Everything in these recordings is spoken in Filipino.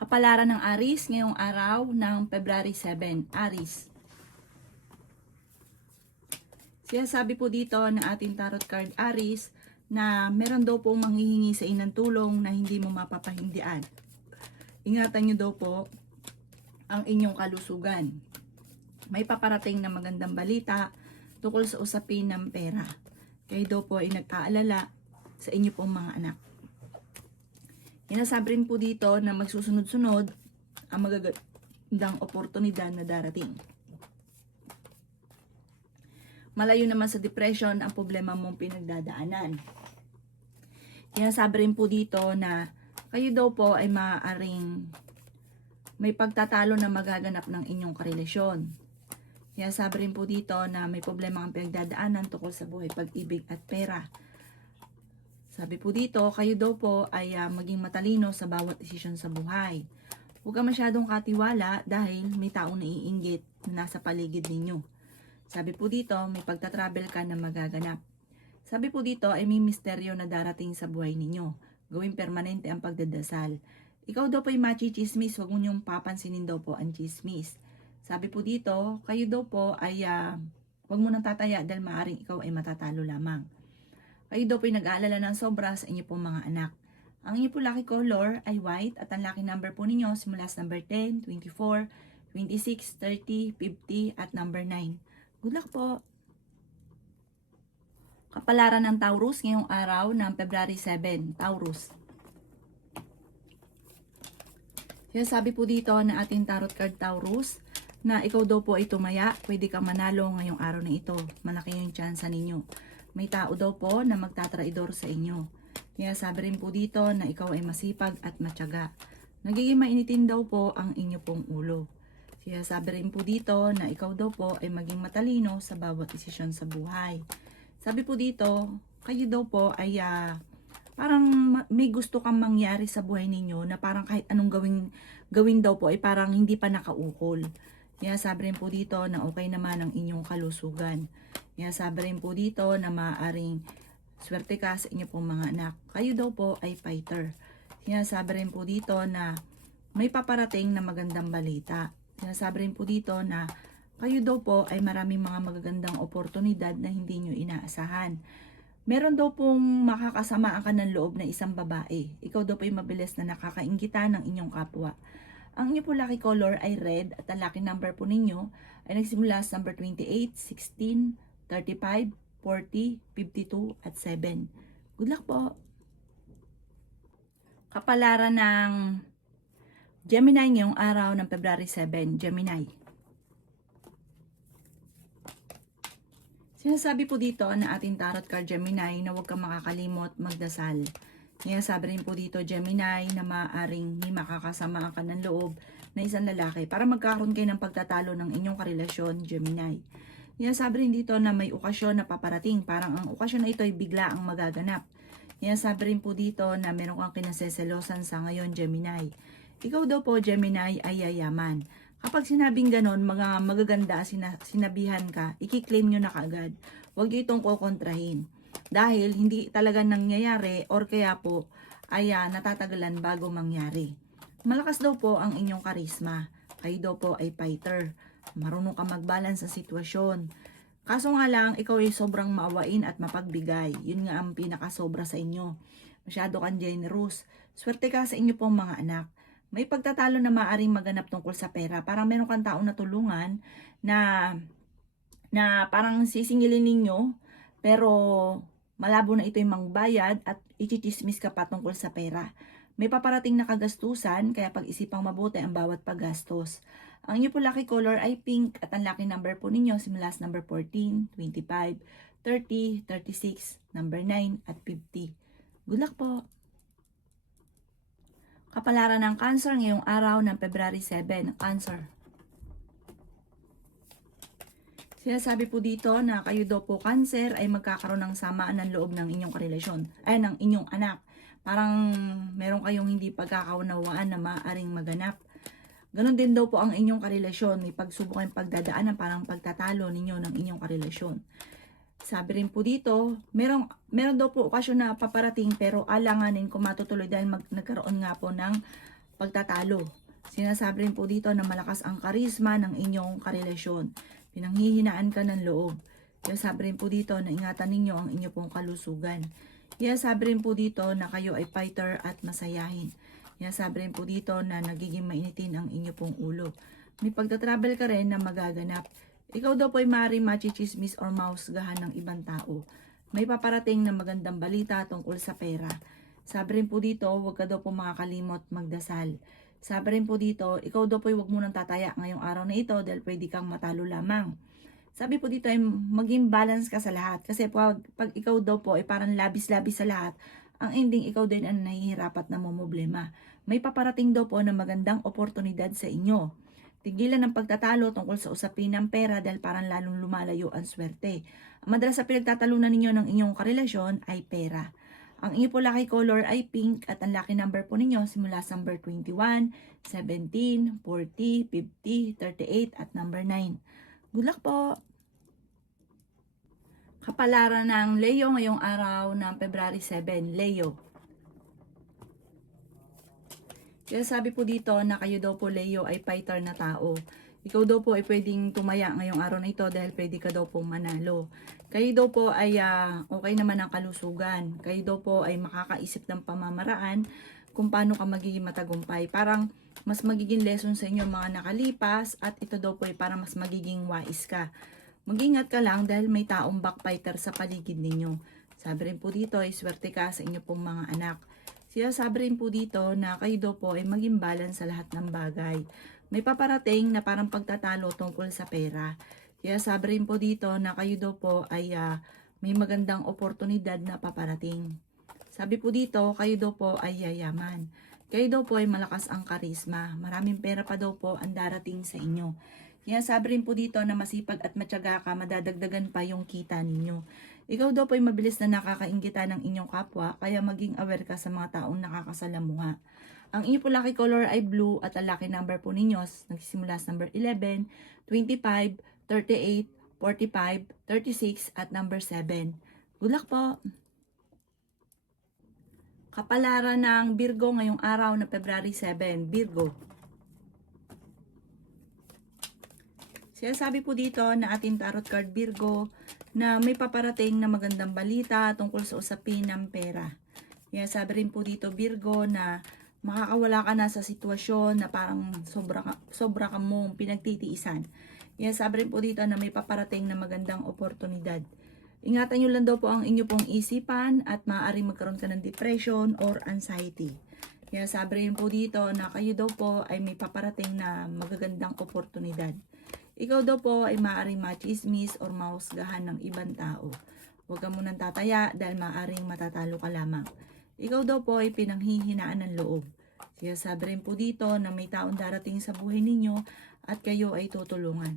Kapalaran ng Aries ngayong araw ng February 7. Aries. Sinasabi po dito ng ating tarot card Aries na meron daw pong manghihingi sa inang tulong na hindi mo mapapahindian. Ingatan nyo daw po ang inyong kalusugan. May paparating na magandang balita tungkol sa usapin ng pera. Kayo daw po ay nag-aalala sa inyo pong mga anak. Sinasabi rin po dito na magsusunod-sunod ang magagandang oportunidad na darating. Malayo naman sa depression ang problema mong pinagdadaanan. Sinasabi rin po dito na kayo daw po ay maaaring may pagtatalo na magaganap ng inyong karelasyon. Sinasabi rin po dito na may problema ang pinagdadaanan tungkol sa buhay, pag-ibig at pera. Sabi po dito, kayo daw po ay maging matalino sa bawat desisyon sa buhay. Huwag ka masyadong katiwala dahil may taong naiinggit na nasa paligid ninyo. Sabi po dito, may pagtatravel ka na magaganap. Sabi po dito ay may misteryo na darating sa buhay ninyo. Gawing permanente ang pagdadasal. Ikaw daw po ay machichismis, huwag mo niyong papansinin daw po ang chismis. Sabi po dito, kayo daw po ay huwag mo nang tataya dahil maaaring ikaw ay matatalo lamang. Kayo daw po ay nag-aalala ng sobra sa inyo pong mga anak. Ang inyo po lucky color ay white at ang lucky number po ninyo simula sa number 10, 24, 26, 30, 50 at number 9. Good luck po! Kapalaran ng Taurus ngayong araw ng February 7. Taurus. Sinasabi po dito na ating tarot card Taurus na ikaw daw po ay tumaya, pwede ka manalo ngayong araw na ito. Malaki yung tsansa ninyo. May tao daw po na magtatraidor sa inyo. Kaya sabi rin po dito na ikaw ay masipag at matyaga. Nagiging mainitin daw po ang inyo pong ulo. Kaya sabi rin po dito na ikaw daw po ay maging matalino sa bawat desisyon sa buhay. Sabi po dito, kayo daw po ay parang may gusto kang mangyari sa buhay ninyo na parang kahit anong gawin daw po ay parang hindi pa nakaukol. Kaya sabi rin po dito na okay naman ang inyong kalusugan. Kaya sabi rin po dito na maaaring swerte ka sa inyo pong mga anak. Kayo daw po ay fighter. Kaya sabi rin po dito na may paparating na magandang balita. Kaya sabi rin po dito na kayo daw po ay maraming mga magagandang oportunidad na hindi nyo inaasahan. Meron daw pong makakasama ka ng loob na isang babae. Ikaw daw po ay mabilis na nakakainggitan ng inyong kapwa. Ang inyo po lucky color ay red at ang lucky number po ninyo ay nagsimula sa number 28, 16, 35, 40, 52 at 7. Good luck po! Kapalaran ng Gemini ngayong araw ng February 7. Gemini. Sinasabi po dito na ating tarot card Gemini na huwag kang makakalimot magdasal. Kaya sabi rin po dito Gemini na maaaring may makakasama ka ng loob na isang lalaki para magkakaroon kayo ng pagtatalo ng inyong karelasyon Gemini. Kaya sabi rin dito na may okasyon na paparating, parang ang okasyon na ito ay bigla ang magaganap. Kaya sabi rin po dito na meron kang kinaseselosan sa ngayon Gemini. Ikaw daw po Gemini ay yayaman. Kapag sinabing ganon, mga magaganda sinabihan ka, ikiklaim nyo na kaagad. Huwag nyo itong kukontrahin. Dahil hindi talaga nangyayari or kaya po ay natatagalan bago mangyari. Malakas daw po ang inyong karisma. Kayo daw po ay fighter. Marunong ka mag-balance sa sitwasyon. Kaso nga lang, ikaw ay sobrang maawain at mapagbigay. Yun nga ang pinakasobra sa inyo. Masyado kang generous. Swerte ka sa inyo pong mga anak. May pagtatalo na maaaring maganap tungkol sa pera. Parang meron kang taong natulungan na parang sisingilin ninyo, pero malabo na ito'y mangbayad at ichichismis ka pa tungkol sa pera. May paparating na kagastusan, kaya pag-isipang mabuti ang bawat paggastos. Ang inyo po lucky color ay pink at ang lucky number po ninyo simula sa number 14, 25, 30, 36, number 9 at 50. Good luck po! Kapalaran ng Cancer ngayong araw ng February 7. Cancer. Sinasabi po dito na kayo daw po Cancer ay magkakaroon ng samaan ng loob ng inyong karelasyon, ng inyong anak. Parang meron kayong hindi pagkakaunawaan na maaaring maganap. Ganon din daw po ang inyong karelasyon. May pagsubok kayong pagdadaanan, parang pagtatalo ninyo ng inyong karelasyon. Sabi rin po dito, meron daw po okasyon na paparating pero alanganin kung matutuloy dahil nagkaroon nga po ng pagtatalo. Sinasabi rin po dito na malakas ang karisma ng inyong karelasyon. Pinanghihinaan ka ng loob. Kaya sabi rin po dito na ingatan ninyo ang inyong pong kalusugan. Kaya sabi rin po dito na kayo ay fighter at masayahin. Kaya sabi rin po dito na nagiging mainitin ang inyong pong ulo. May pagtatravel ka rin na magaganap. Ikaw daw po ay maaaring machichismis or mausgahan ng ibang tao. May paparating na magandang balita tungkol sa pera. Sabi rin po dito, huwag ka daw po makakalimot magdasal. Sabi rin po dito, ikaw daw po ay huwag munang tataya ngayong araw na ito dahil pwede kang matalo lamang. Sabi po dito ay maging balance ka sa lahat. Kasi pag ikaw daw po ay parang labis-labis sa lahat, ang ending ikaw din ang nahihirapat na mamumblema. May paparating daw po na magandang oportunidad sa inyo. Tigilan ng pagtatalo tungkol sa usapin ng pera dahil parang lalong lumalayo ang swerte. Ang madalas sa pinagtatalunan ninyo ng inyong karelasyon ay pera. Ang inyo po lucky color ay pink at ang lucky number po ninyo simula sa number 21, 17, 40, 50, 38 at number 9. Good luck po! Kapalaran ng Leo ngayong araw ng February 7, Leo. Kaya sabi po dito na kayo daw po Leo ay fighter na tao. Ikaw daw po ay pwedeng tumaya ngayong araw na ito dahil pwede ka daw pong manalo. Kayo daw po ay okay naman ang kalusugan. Kayo daw po ay makakaisip ng pamamaraan kung paano ka magiging matagumpay. Parang mas magiging lesson sa inyo mga nakalipas at ito daw po ay parang mas magiging wais ka. Mag-ingat ka lang dahil may taong backfighter sa paligid ninyo. Sabi rin po dito ay swerte ka sa inyo pong mga anak. Siya sabi rin po dito na kayo daw po ay maging balance sa lahat ng bagay. May paparating na parang pagtatalo tungkol sa pera. Kaya sabi rin po dito na kayo daw po ay may magandang oportunidad na paparating. Sabi po dito, kayo daw po ay yayaman. Kayo daw po ay malakas ang karisma. Maraming pera pa daw po ang darating sa inyo. Kaya sabi rin po dito na masipag at matyaga ka, madadagdagan pa yung kita ninyo. Ikaw daw po ay mabilis na nakakainggita ng inyong kapwa, kaya maging aware ka sa mga taong nakakasalamuha. Ang inyo po lucky color ay blue at ang lucky number po ninyo nagsisimula sa number 11, 25, 38, 45, 36 at number 7. Good luck po! Kapalaran ng Virgo ngayong araw na February 7, Virgo. Siya sabi po dito na ating tarot card Virgo na may paparating na magandang balita tungkol sa usapin ng pera. Kaya sabi rin po dito Virgo na makakawala ka na sa sitwasyon na parang sobra ka mong pinagtitiisan. Kaya sabi rin po dito na may paparating na magandang oportunidad. Ingatan nyo lang daw po ang inyo pong isipan at maaaring magkaroon ka ng depression or anxiety. Kaya sabi rin po dito na kayo daw po ay may paparating na magagandang oportunidad. Ikaw daw po ay maaaring machismis or mahusgahan ng ibang tao. Huwag ka munang tataya dahil maaaring matatalo ka lamang. Ikaw daw po ay pinanghihinaan ng loob. Kaya sabi rin po dito na may taong darating sa buhay ninyo at kayo ay tutulungan.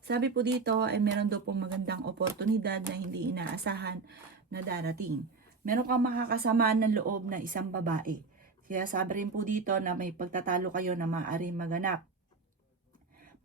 Sabi po dito ay meron daw pong magandang oportunidad na hindi inaasahan na darating. Meron kang makakasamaan ng loob na isang babae. Kaya sabi rin po dito na may pagtatalo kayo na maaaring maganap.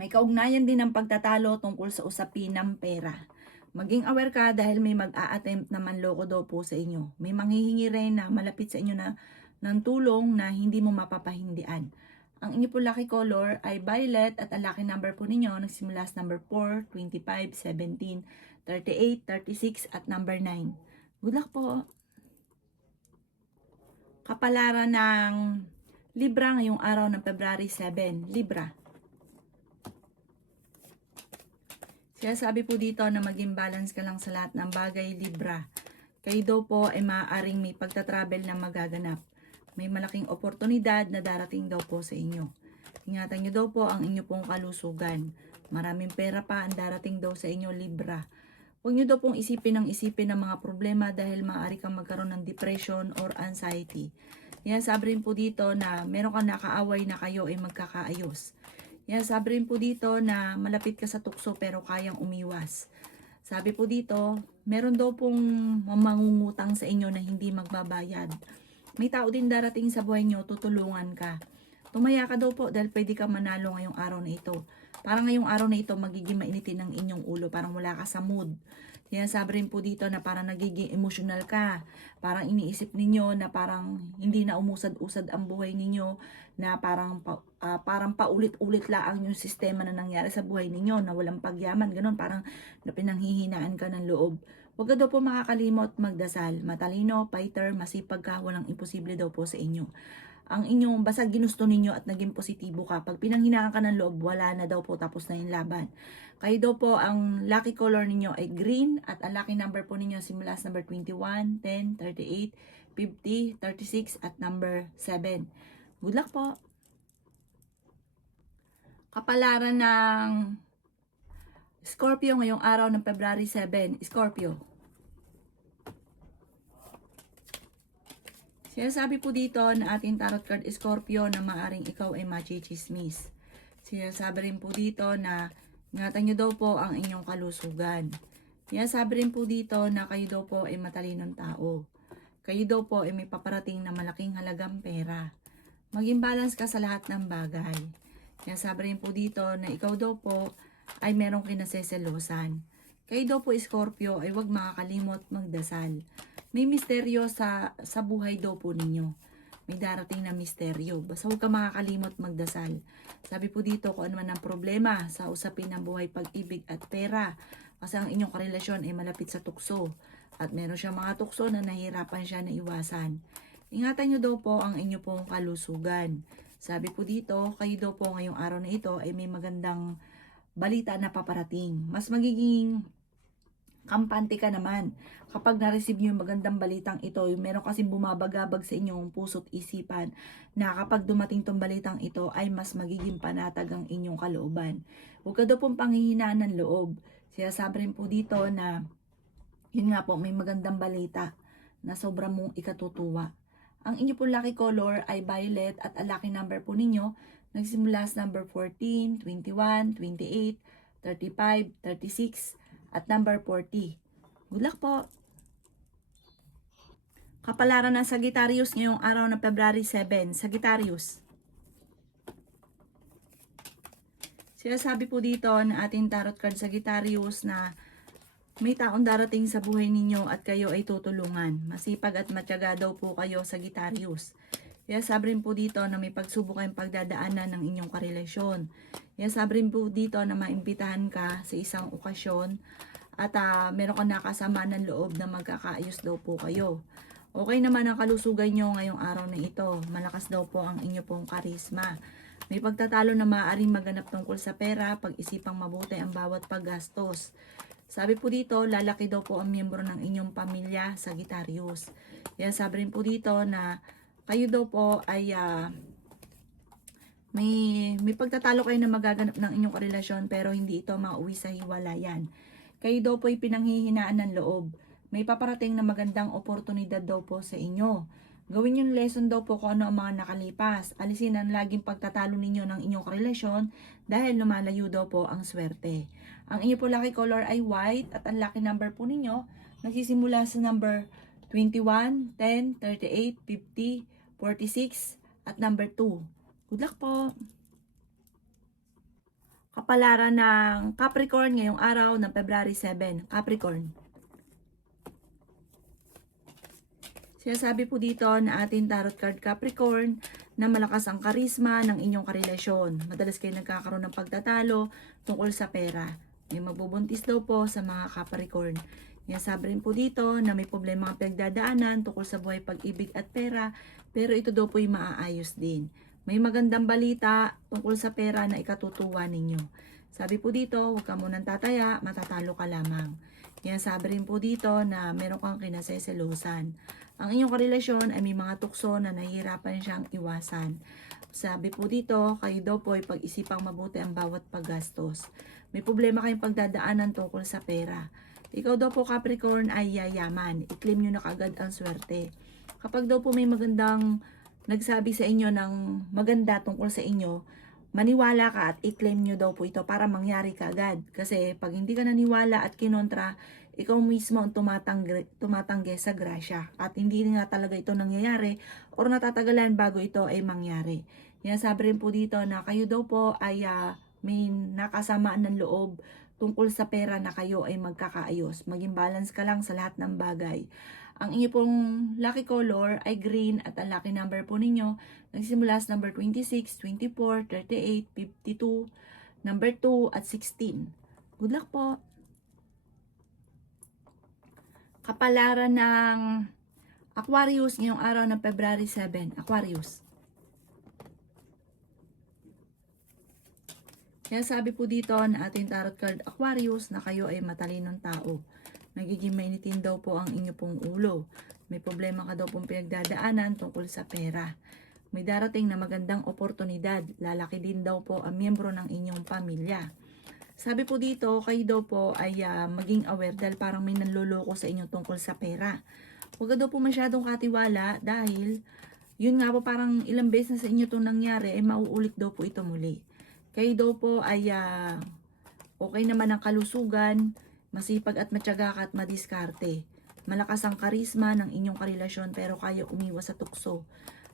May kaugnayan din ng pagtatalo tungkol sa usapin ng pera. Maging aware ka dahil may mag-a-attempt na manloko daw po sa inyo. May manghihingi rin na malapit sa inyo na ng tulong na hindi mo mapapahindian. Ang inyo po lucky color ay violet at ang lucky number po ninyo nagsimula sa number 4, 25, 17, 38, 36 at number 9. Good luck po! Kapalaran ng Libra ngayong araw ng February 7, Libra. Kaya sabi po dito na maging balance ka lang sa lahat ng bagay, Libra. Kayo daw po ay maaaring may pagtatravel na magaganap. May malaking oportunidad na darating daw po sa inyo. Ingatan nyo daw po ang inyo pong kalusugan. Maraming pera pa ang darating daw sa inyo, Libra. Huwag nyo daw pong isipin ng mga problema dahil maaari kang magkaroon ng depression or anxiety. Yan sabi rin po dito na meron kang nakaaway na kayo ay magkakaayos. Yan, sabi rin po dito na malapit ka sa tukso pero kayang umiwas. Sabi po dito, meron daw pong mangungutang sa inyo na hindi magbabayad. May tao din darating sa buhay nyo, tutulungan ka. Tumaya ka daw po dahil pwede ka manalo ngayong araw na ito. Parang ngayong araw na ito magiging mainitin ng inyong ulo, parang wala ka sa mood. Sinasabi rin po dito na parang nagiging emotional ka. Parang iniisip ninyo na parang hindi na umusad-usad ang buhay ninyo, na parang paulit-ulit lang yung sistema na nangyari sa buhay ninyo, na walang pagyaman, ganun, parang na pinanghihinaan ka ng loob. Huwag ka daw po makakalimot magdasal. Matalino, fighter, masipag ka, walang imposible daw po sa inyo. Ang inyong basta ginusto ninyo at naging positibo ka. Pag pinanghinaan ka ng loob, wala na daw po, tapos na yung laban. Kayo daw po, ang lucky color ninyo ay green at ang lucky number po ninyo simula sa number 21, 10, 38, 50, 36 at number 7. Good luck po! Kapalaran ng Scorpio ngayong araw ng February 7. Scorpio. Sinasabi po dito na ating tarot card Scorpio na maaring ikaw ay machichismis. Sinasabi rin po dito na ingatan nyo daw po ang inyong kalusugan. Sinasabi rin po dito na kayo daw po ay matalinong tao. Kayo daw po ay may paparating na malaking halagang pera. Maging balance ka sa lahat ng bagay. Sinasabi rin po dito na ikaw daw po ay merong kinaseselosan. Kayo daw po Scorpio ay huwag makakalimot magdasal. May misteryo sa buhay daw po ninyo. May darating na misteryo. Basta huwag ka makakalimot magdasal. Sabi po dito kung ano man ang problema sa usapin ng buhay, pag-ibig at pera. Kasi ang inyong karelasyon ay malapit sa tukso. At meron siyang mga tukso na nahihirapan siya na iwasan. Ingatan nyo daw po ang inyo pong kalusugan. Sabi po dito, kayo daw po ngayong araw na ito ay may magandang balita na paparating. Mas magiging kampante ka naman kapag na-receive nyo yung magandang balitang ito. Meron kasing bumabagabag sa inyong puso't isipan na kapag dumating tong balitang ito ay mas magiging panatag ang inyong kalooban. Huwag ka daw pong panghihinaan ng loob. Sinasabi rin po dito na yun nga po, may magandang balita na sobrang mong ikatutuwa. Ang inyo po lucky color ay violet at ang lucky number po ninyo nagsimula sa number 14, 21, 28, 35, 36 at number 40. Good luck po! Kapalaran ng Sagittarius ngayong araw ng February 7. Sagittarius. Sinasabi po dito na ating tarot card Sagittarius na may taong darating sa buhay ninyo at kayo ay tutulungan. Masipag at matyaga daw po kayo Sagittarius. Sabi rin po dito na may pagsubok kayong pagdadaanan ng inyong karelasyon. Sabi rin po dito na maimbitahan ka sa isang okasyon at meron ka nakasama ng loob na magkakaayos daw po kayo. Okay naman ang kalusugan nyo ngayong araw na ito. Malakas daw po ang inyo pong karisma. May pagtatalo na maaaring maganap tungkol sa pera, pag-isipang mabuti ang bawat paggastos. Sabi po dito, lalaki daw po ang miyembro ng inyong pamilya, Sagittarius. Sabi rin po dito na kayo daw po ay may pagtatalo kayo na magaganap ng inyong karelasyon pero hindi ito mauwi sa hiwalayan. Kayo daw po ay pinanghihinaan ng loob. May paparating na magandang oportunidad daw po sa inyo. Gawin yung lesson daw po kung ano ang mga nakalipas. Alisin ang laging pagtatalo ninyo ng inyong karelasyon dahil lumalayo daw po ang swerte. Ang inyo po lucky color ay white at ang lucky number po ninyo nagsisimula sa number 21, 10, 38, 50, 46 at number 2. Good luck po! Kapalaran ng Capricorn ngayong araw ng February 7. Capricorn. Sinasabi po dito na ating tarot card Capricorn na malakas ang karisma ng inyong karelasyon. Madalas kayo nagkakaroon ng pagtatalo tungkol sa pera. May mabubuntis daw po sa mga Capricorn. Sinasabi rin po dito na may problema ang pinagdadaanan tungkol sa buhay, pag-ibig at pera, pero ito daw po ay maaayos din. May magandang balita tungkol sa pera na ikatutuwa ninyo. Sabi po dito, huwag ka munang tataya, matatalo ka lamang. Sabi rin po dito na meron kang kinaseselosan. Ang inyong karelasyon ay may mga tukso na nahihirapan siyang iwasan. Sabi po dito, kayo daw po ay pag-isipang mabuti ang bawat paggastos. May problema kayong pagdadaanan tungkol sa pera. Ikaw daw po Capricorn ay yayaman. I-claim nyo na kagad ang swerte. Kapag daw po may magandang nagsabi sa inyo ng maganda tungkol sa inyo, maniwala ka at i-claim nyo daw po ito para mangyari ka agad. Kasi pag hindi ka naniwala at kinontra, ikaw mismo ang tumatanggi sa grasya. At hindi nga talaga ito nangyayari or natatagalan bago ito ay mangyari. Yan, sabi rin po dito na kayo daw po ay may nakasamaan ng loob tungkol sa pera na kayo ay magkakaayos. Maging balance ka lang sa lahat ng bagay. Ang inyo pong lucky color ay green at ang lucky number po ninyo nagsimula sa number 26, 24, 38, 52, number 2 at 16. Good luck po! Kapalaran ng Aquarius ngayong araw ng February 7. Aquarius. Kaya sabi po dito na ating tarot card Aquarius na kayo ay matalinong tao. Nagiging mainitin daw po ang inyo pong ulo. May problema ka daw pong pinagdadaanan tungkol sa pera. May darating na magandang oportunidad. Lalaki din daw po ang miyembro ng inyong pamilya. Sabi po dito, kayo daw po ay maging aware dahil parang may nanloloko sa inyo tungkol sa pera. Huwag ka daw po masyadong katiwala dahil yun nga po parang ilang beses na sa inyo itong nangyari ay mauulit daw po ito muli. Kayo daw po ay okay naman ang kalusugan, masipag at matyaga ka at madiskarte. Malakas ang karisma ng inyong karelasyon pero kaya umiwas sa tukso.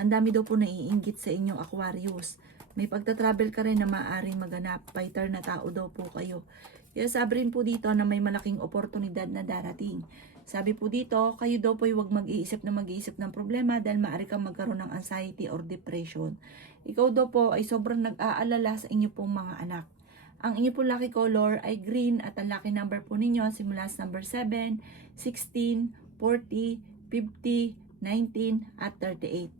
Ang dami daw po naiinggit sa inyong Aquarius. May pagta-travel ka rin na maaaring maganap. Fighter na tao daw po kayo. Kaya sabi rin po dito na may malaking oportunidad na darating. Sabi po dito, kayo daw po huwag mag-iisip ng problema dahil maaari kang magkaroon ng anxiety or depression. Ikaw daw po ay sobrang nag-aalala sa inyo pong mga anak. Ang inyo pong lucky color ay green at ang lucky number po ninyo simula sa number 7, 16, 40, 50, 19 at 38.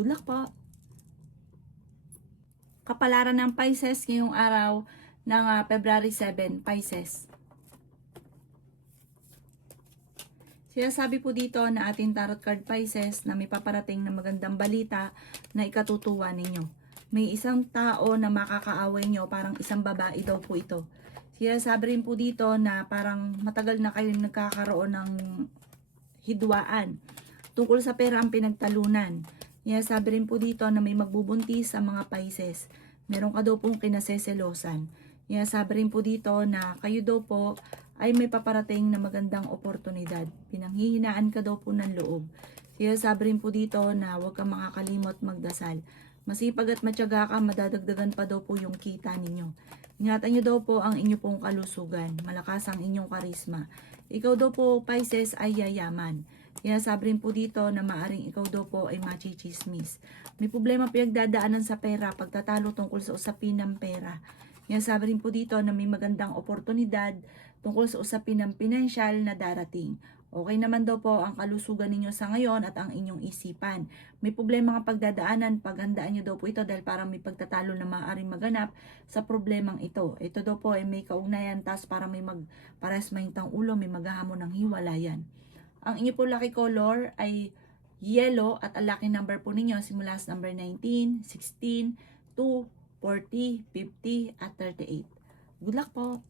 Good luck po! Kapalaran ng Pisces ngayong araw ng February 7, Pisces. Sinasabi po dito na ating tarot card Pisces na may paparating na magandang balita na ikatutuwa ninyo. May isang tao na makakaaway nyo, parang isang babae daw po ito. Sinasabi rin po dito na parang matagal na kayong nagkakaroon ng hidwaan. Tungkol sa pera ang pinagtalunan. Sinasabi rin po dito na may magbubuntis sa mga Pisces. Meron ka daw pong kinaseselosan. Sinasabi rin po dito na kayo daw po ay may paparating na magandang oportunidad. Pinanghihinaan ka daw po ng loob. Sinasabi rin po dito na huwag kang makakalimot magdasal. Masipag at matyaga ka, madadagdagan pa daw po yung kita ninyo. Ingatan nyo daw po ang inyo pong kalusugan. Malakas ang inyong karisma. Ikaw daw po, Pisces, ay yayaman. Sinasabi rin po dito na maaring ikaw daw po ay machichismis. May problema pinagdadaanan sa pera, pagtatalo tungkol sa usapin ng pera. Sinasabi rin po dito na may magandang oportunidad tungkol sa usapin ng pinansyal na darating. Okay naman daw po ang kalusugan ninyo sa ngayon at ang inyong isipan. May problema ang pagdadaanan, paghandaan nyo daw po ito dahil parang may pagtatalo na maaaring maganap sa problemang ito. Ito daw po ay may kaugnayan, tas para may pares mahintang ulo, may maghahamon ng hiwalayan. Ang inyo po lucky color ay yellow at ang lucky number po ninyo simula sa number 19, 16, 2, 40, 50 at 38. Good luck po!